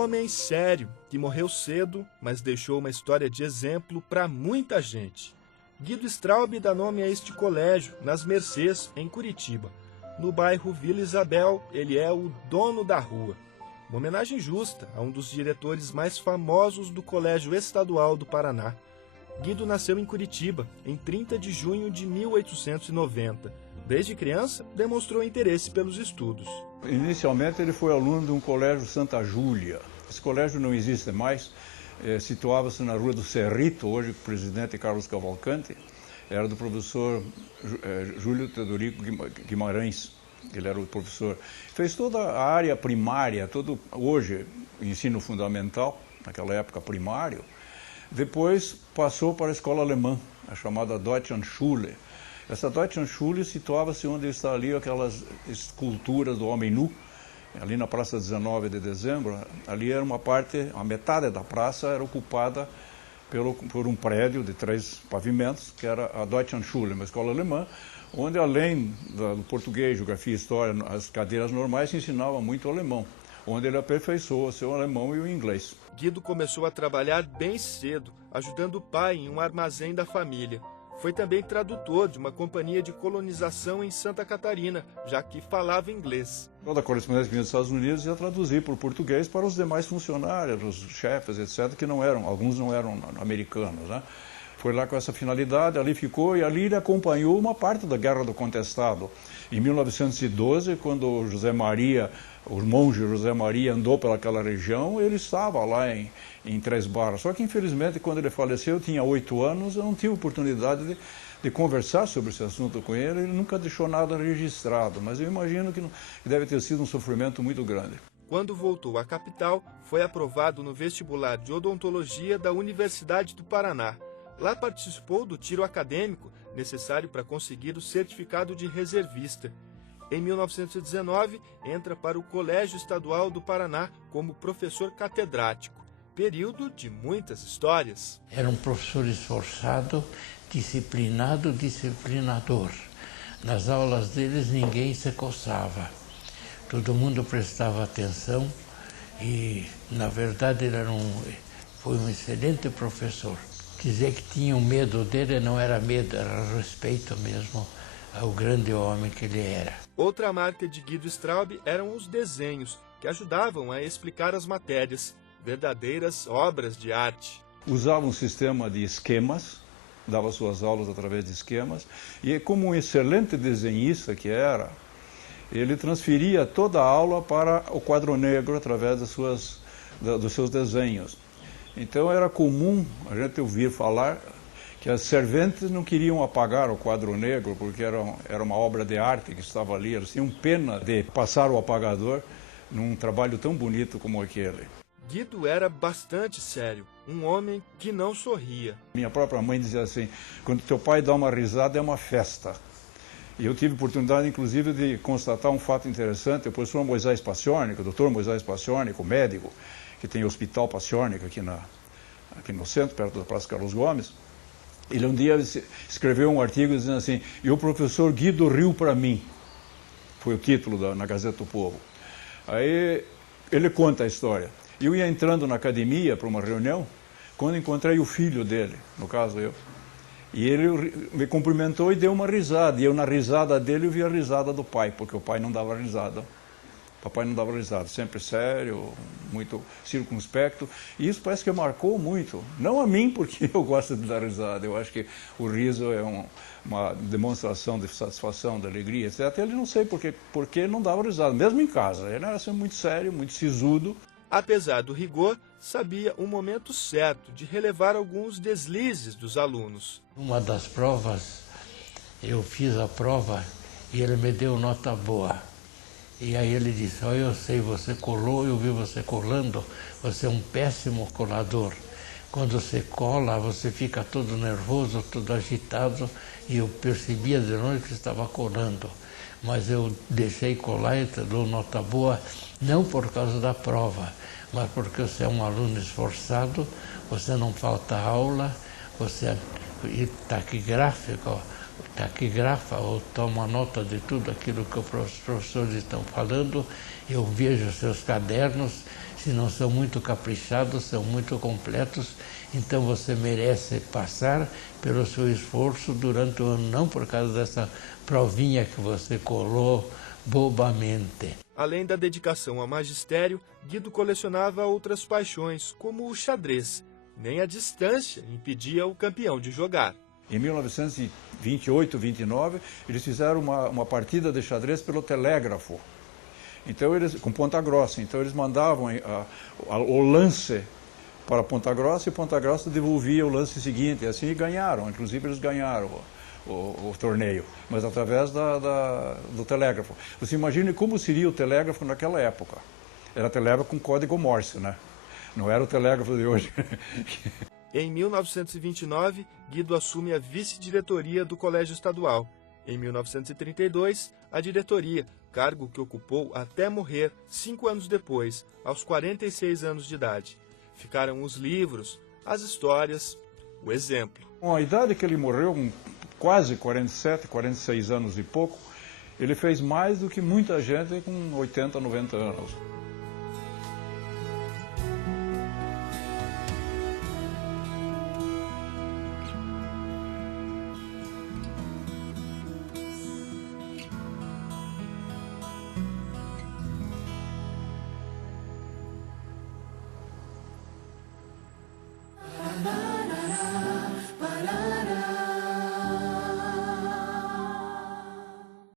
homem sério que morreu cedo, mas deixou uma história de exemplo para muita gente. Guido Straub dá nome a este colégio, nas Mercês, em Curitiba. No bairro Vila Isabel, ele é o dono da rua. Uma homenagem justa a um dos diretores mais famosos do Colégio Estadual do Paraná. Guido nasceu em Curitiba, em 30 de junho de 1890. Desde criança, demonstrou interesse pelos estudos. Inicialmente, ele foi aluno de um colégio Santa Júlia. Esse colégio não existe mais, situava-se na Rua do Cerrito, hoje o presidente Carlos Cavalcante, era do professor Júlio Teodorico Guimarães, ele era o professor. Fez toda a área primária, hoje ensino fundamental, naquela época primário. Depois passou para a escola alemã, a chamada Deutschlandschule. Essa Deutschlandschule situava-se onde está ali aquelas esculturas do homem nu, ali na Praça 19 de Dezembro. Ali era uma parte, a metade da praça era ocupada por um prédio de 3 pavimentos, que era a Deutschlandschule, uma escola alemã, onde além do português, geografia e história, as cadeiras normais, se ensinava muito alemão, onde ele aperfeiçoou o seu alemão e o inglês. Guido começou a trabalhar bem cedo, ajudando o pai em um armazém da família. Foi também tradutor de uma companhia de colonização em Santa Catarina, já que falava inglês. Toda a correspondência que vinha dos Estados Unidos ia traduzir para o português para os demais funcionários, os chefes, etc., que não eram, alguns não eram americanos, né? Foi lá com essa finalidade, ali ficou e ali ele acompanhou uma parte da Guerra do Contestado. Em 1912, quando o monge José Maria andou pelaquela região, ele estava lá em Três Barras. Só que, infelizmente, quando ele faleceu, eu tinha 8 anos, eu não tive oportunidade de conversar sobre esse assunto com ele, ele nunca deixou nada registrado, mas eu imagino que deve ter sido um sofrimento muito grande. Quando voltou à capital, foi aprovado no vestibular de odontologia da Universidade do Paraná. Lá participou do tiro acadêmico necessário para conseguir o certificado de reservista. Em 1919, entra para o Colégio Estadual do Paraná como professor catedrático. Período de muitas histórias. Era um professor esforçado, disciplinado, disciplinador. Nas aulas deles ninguém se coçava. Todo mundo prestava atenção e, na verdade, ele foi um excelente professor. Dizer que tinham medo dele não era medo, era respeito mesmo ao grande homem que ele era. Outra marca de Guido Straub eram os desenhos, que ajudavam a explicar as matérias, verdadeiras obras de arte. Usava um sistema de esquemas, dava suas aulas através de esquemas, e como um excelente desenhista que era, ele transferia toda a aula para o quadro negro através dos seus desenhos. Então era comum a gente ouvir falar que as serventes não queriam apagar o quadro negro porque era uma obra de arte que estava ali. Eles tinham pena de passar o apagador num trabalho tão bonito como aquele. Guido era bastante sério, um homem que não sorria. Minha própria mãe dizia assim, quando teu pai dá uma risada é uma festa. E eu tive oportunidade, inclusive, de constatar um fato interessante. O professor Moisés Paciornik, o doutor Moisés Paciornik, o médico, que tem o Hospital Paciornik aqui no centro, perto da Praça Carlos Gomes, ele um dia escreveu um artigo dizendo assim, e o professor Guido riu para mim. Foi o título na Gazeta do Povo. Aí ele conta a história. Eu ia entrando na academia para uma reunião, quando encontrei o filho dele, no caso eu. E ele me cumprimentou e deu uma risada. E eu, na risada dele, eu vi a risada do pai, porque o pai não dava risada. O papai não dava risada, sempre sério, muito circunspecto. E isso parece que marcou muito. Não a mim, porque eu gosto de dar risada. Eu acho que o riso é uma demonstração de satisfação, de alegria, etc. Até ele não sei porque não dava risada, mesmo em casa. Ele era assim, muito sério, muito sisudo. Apesar do rigor, sabia o momento certo de relevar alguns deslizes dos alunos. Uma das provas, eu fiz a prova e ele me deu nota boa. E aí ele disse, olha, eu sei, você colou, eu vi você colando, você é um péssimo colador. Quando você cola, você fica todo nervoso, todo agitado, e eu percebia de longe que estava colando. Mas eu deixei colar e te dou nota boa, não por causa da prova, mas porque você é um aluno esforçado, você não falta aula, você é taquigráfico, taquigrafa ou toma nota de tudo aquilo que os professores estão falando. Eu vejo seus cadernos, se não são muito caprichados, são muito completos, então você merece passar pelo seu esforço durante o ano, não por causa dessa provinha que você colou bobamente. Além da dedicação ao magistério, Guido colecionava outras paixões, como o xadrez. Nem a distância impedia o campeão de jogar. Em 1928, 29, eles fizeram uma partida de xadrez pelo telégrafo. Então eles, com Ponta Grossa, então eles mandavam o lance para Ponta Grossa e Ponta Grossa devolvia o lance seguinte, e assim ganharam, inclusive eles ganharam o torneio, mas através do telégrafo. Você imagine como seria o telégrafo naquela época. Era telégrafo com código Morse, né? Não era o telégrafo de hoje. Em 1929, Guido assume a vice-diretoria do Colégio Estadual. Em 1932, a diretoria, cargo que ocupou até morrer 5 anos depois, aos 46 anos de idade. Ficaram os livros, as histórias, o exemplo. Com a idade que ele morreu, com quase 47, 46 anos e pouco, ele fez mais do que muita gente com 80, 90 anos.